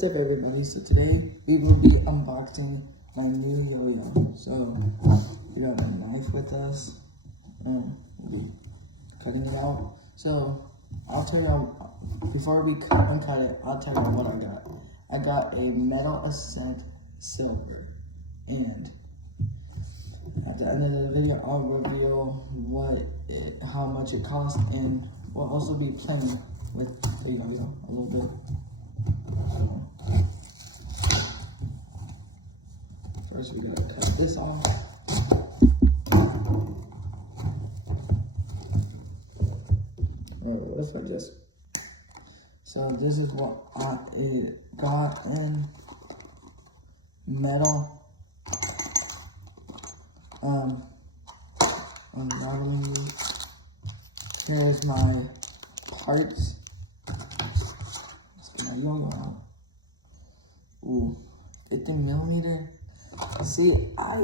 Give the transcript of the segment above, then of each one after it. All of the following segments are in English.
What's up, everybody? So today we will be unboxing my new yo-yo. So we got a knife with us and we'll be cutting it out. So I'll tell you, before we uncut it, I'll tell you what I got. I got a Metal Ascent Silver, and at the end of the video I'll reveal how much it costs, and we'll also be playing with the yo-yo a little bit. First we gotta cut this off. What if I just... So this is what I got in metal. Unraveling these. Here's my parts. Let's get my yo-yo out. Ooh, 50mm. See, I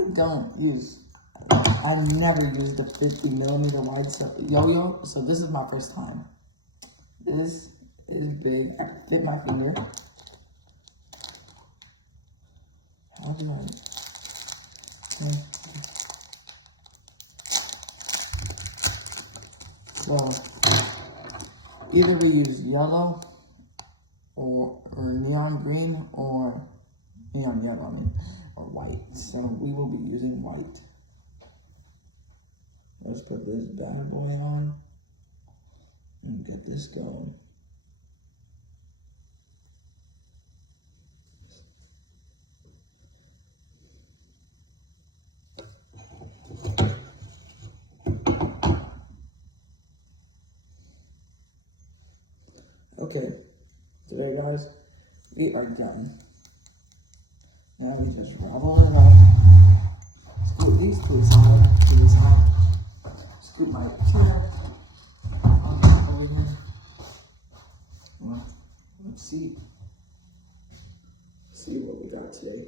never used a 50mm wide yo-yo, so this is my first time. This is big. I can fit my finger. How do I? Okay. So either we use yellow or neon green or neon yellow, or white. So we will be using white. Let's put this bad boy on and get this going. Okay, today guys, we are done. Now we just ravel it up. Scoop these twigs out, to this out. Scoop my chair over here. Well, let's see what we got today.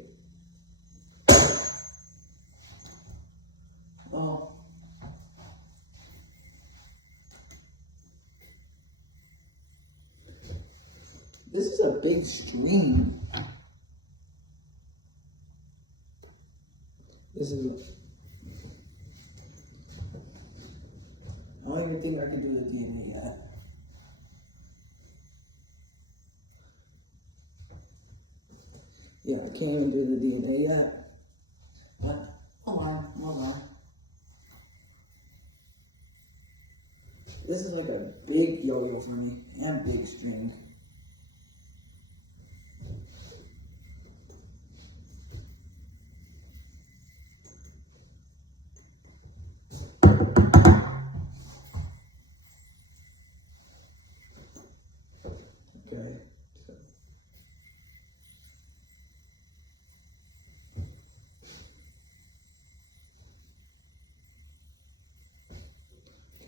Well, this is a big stream. This is I don't even think I can do the DNA yet. Yeah, I can't even do the DNA yet. But hold on. This is like a big yo-yo for me, and big string. Okay.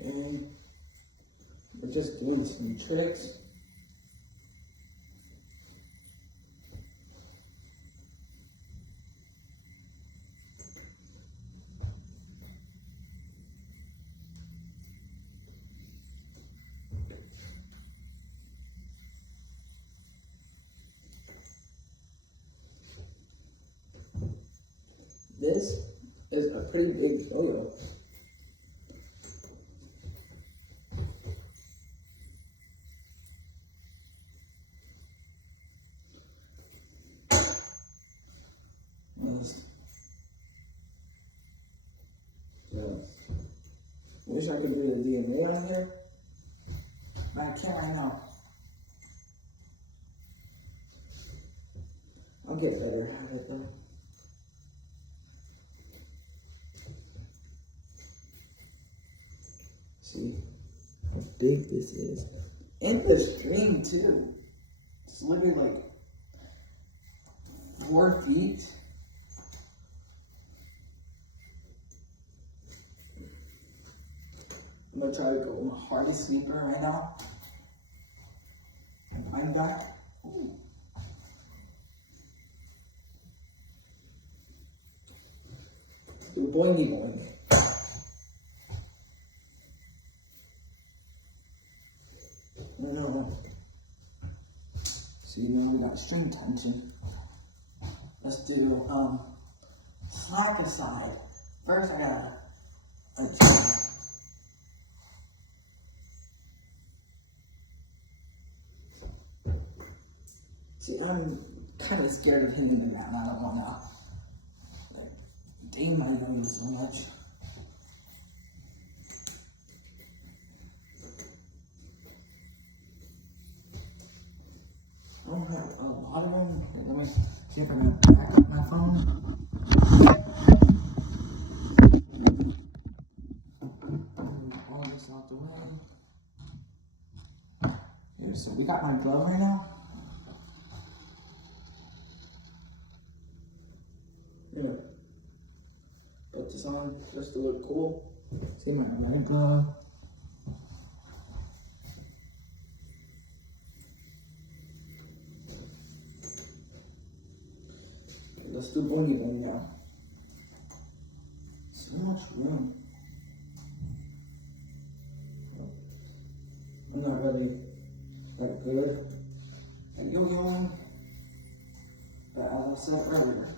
Okay. We're just doing some tricks. This is a pretty big yo-yo. Wish I could do the DNA on here, but I can't right now. I'll get better at it though. See how big this is. And the string too. It's literally like 4 feet. I'm gonna try to go on a Hardy Sleeper right now. And I'm back. Ooh. Do boingy boing. No. See, now we we got string tension. Let's do slack aside. First I gotta adjust. See, I'm kind of scared of hitting the ground. I don't want to like ding my nose so much. I don't have a lot of them. Let me see if I can back up my phone. All this out the way. Here, so we got my glove right now. Here. Put this on just to look cool. See my right glove. Let's do blingy bling now. So much room. I'm not really that good at yo-yoing, but as I said earlier,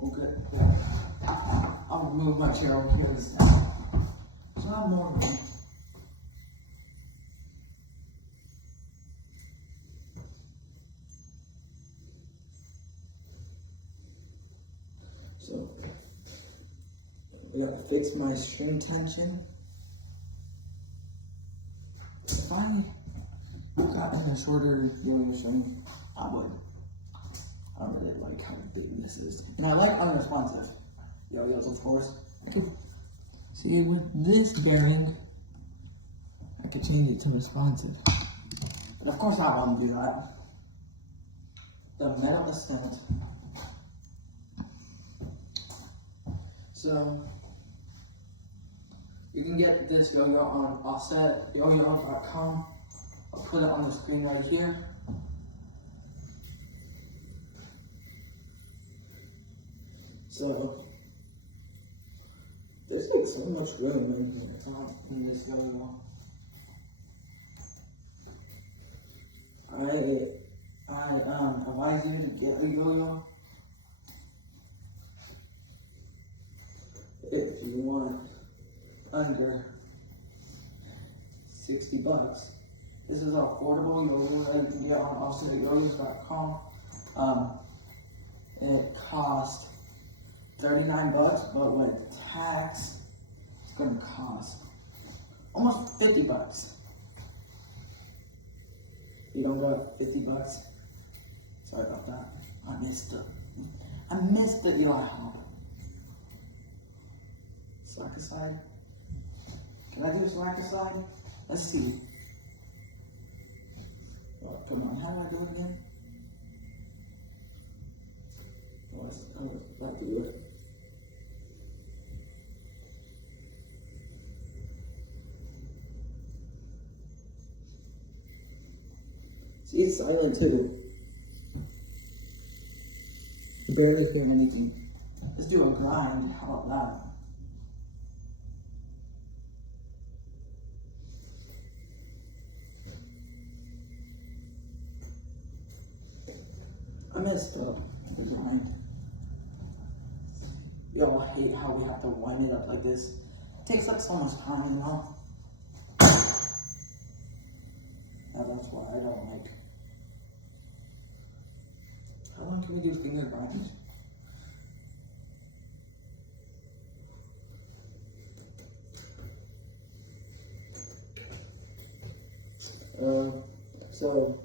okay, yeah. I'll remove my chair over here now. So I'm more room. So, we gotta fix my string tension. If I got a shorter yo-yo string, I would. I don't really like how big this is. And I like unresponsive yo-yos, of course. I could, see, with this bearing, I could change it to responsive. But of course I want to do that. The metal assent. So, you can get this yo-yo on offsetyoyo.com. I'll put it on the screen right here. So, there's like so much room in here in this yo-yo. I advise you to get a yo-yo if you want under 60 bucks. This is an affordable yo-yo that you can get on offsetyoyos.com. It costs 39 bucks, but with tax, it's gonna cost almost 50 bucks. You don't got 50 bucks? Sorry about that. I missed the Eli Hop. Slack aside. Can I do slack aside? Let's see. Oh, come on, how do I do it again? Oh, let's do it. See, it's silent too. You barely hear anything. Let's do a grind. How about that? I messed up the grind. Yo, I hate how we have to wind it up like this. It takes like so much time, you know? That's why I don't like. How long can we do finger grinds? So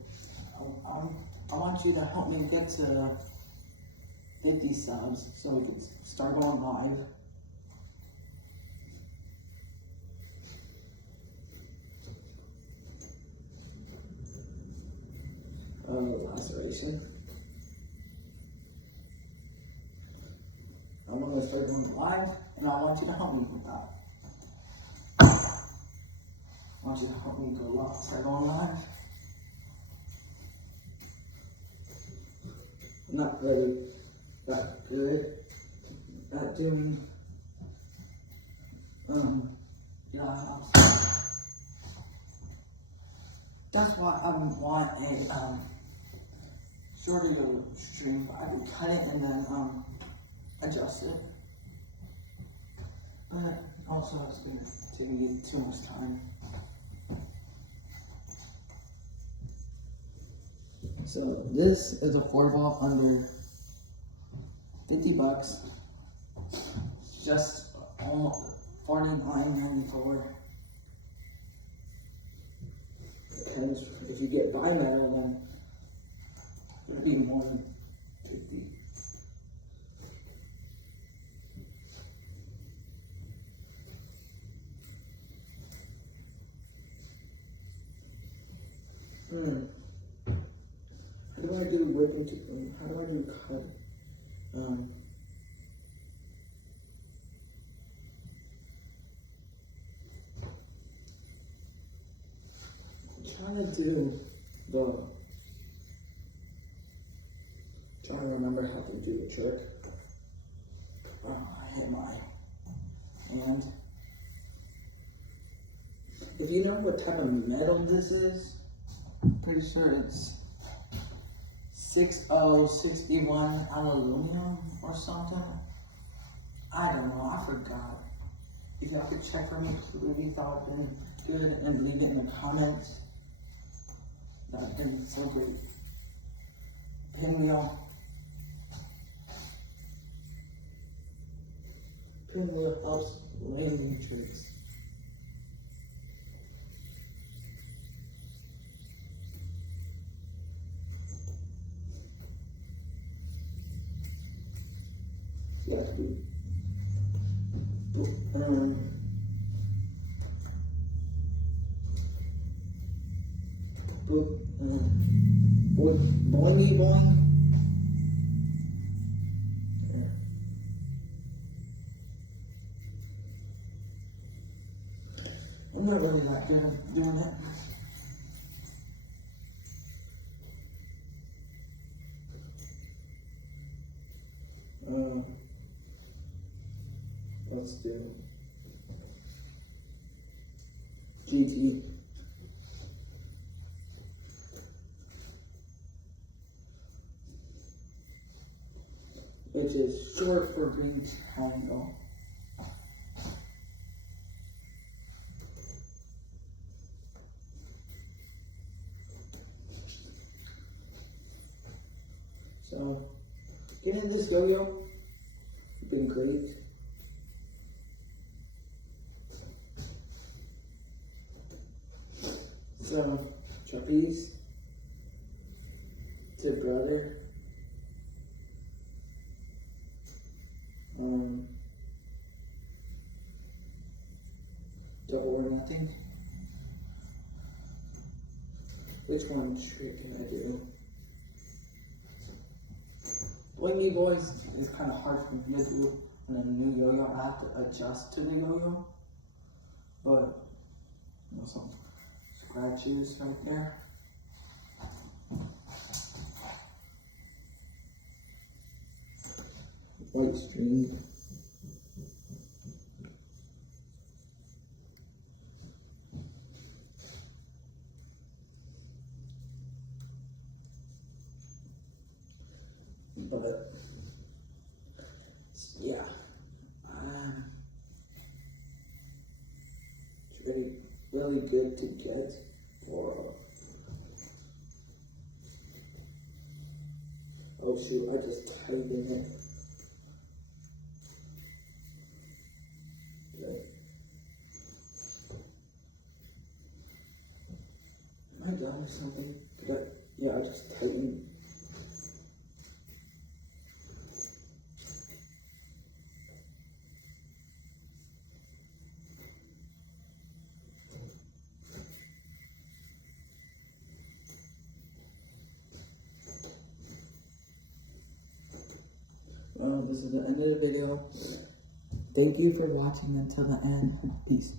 I want you to help me get to 50 subs so we can start going live. Laceration. I'm going to start going live, and I want you to help me with that. I want you to help me go live. Start going live. I'm not really that good at doing that's why I want a shorter yo-yo string, but I could cut it and then adjust it. But also it's gonna take me too much time. So this is a 4-ball under $50. Just almost $49.94. Because if you get bimetal, then it'll be more than 50. How do I do whipping to, how do I do cut? I'm trying to remember how to do the trick. I hit my hand. If you know what type of metal this is, I'm pretty sure it's 6061 aluminum or something. I don't know, I forgot. If y'all could check for me, please, that would have been good, and leave it in the comments. That would have been so great. Pinwheel. Pinwheel helps landing tricks. Yeah, boingy boing. Yeah. I'm not really that good at doing it. Let's do GT. Which is short for green triangle. So, getting this yo-yo has been great. So, trapeze to brother. Double or nothing. Which one trick can I do? Boingy boys is kind of hard for me to do on a new yo-yo. I have to adjust to the yo-yo. But, you know, some scratches right there. White string. But yeah, it's really good to get for. Oh shoot! I just typed in it. Am I done or something? Yeah, I just typed in. Well, this is the end of the video. Thank you for watching until the end. Peace.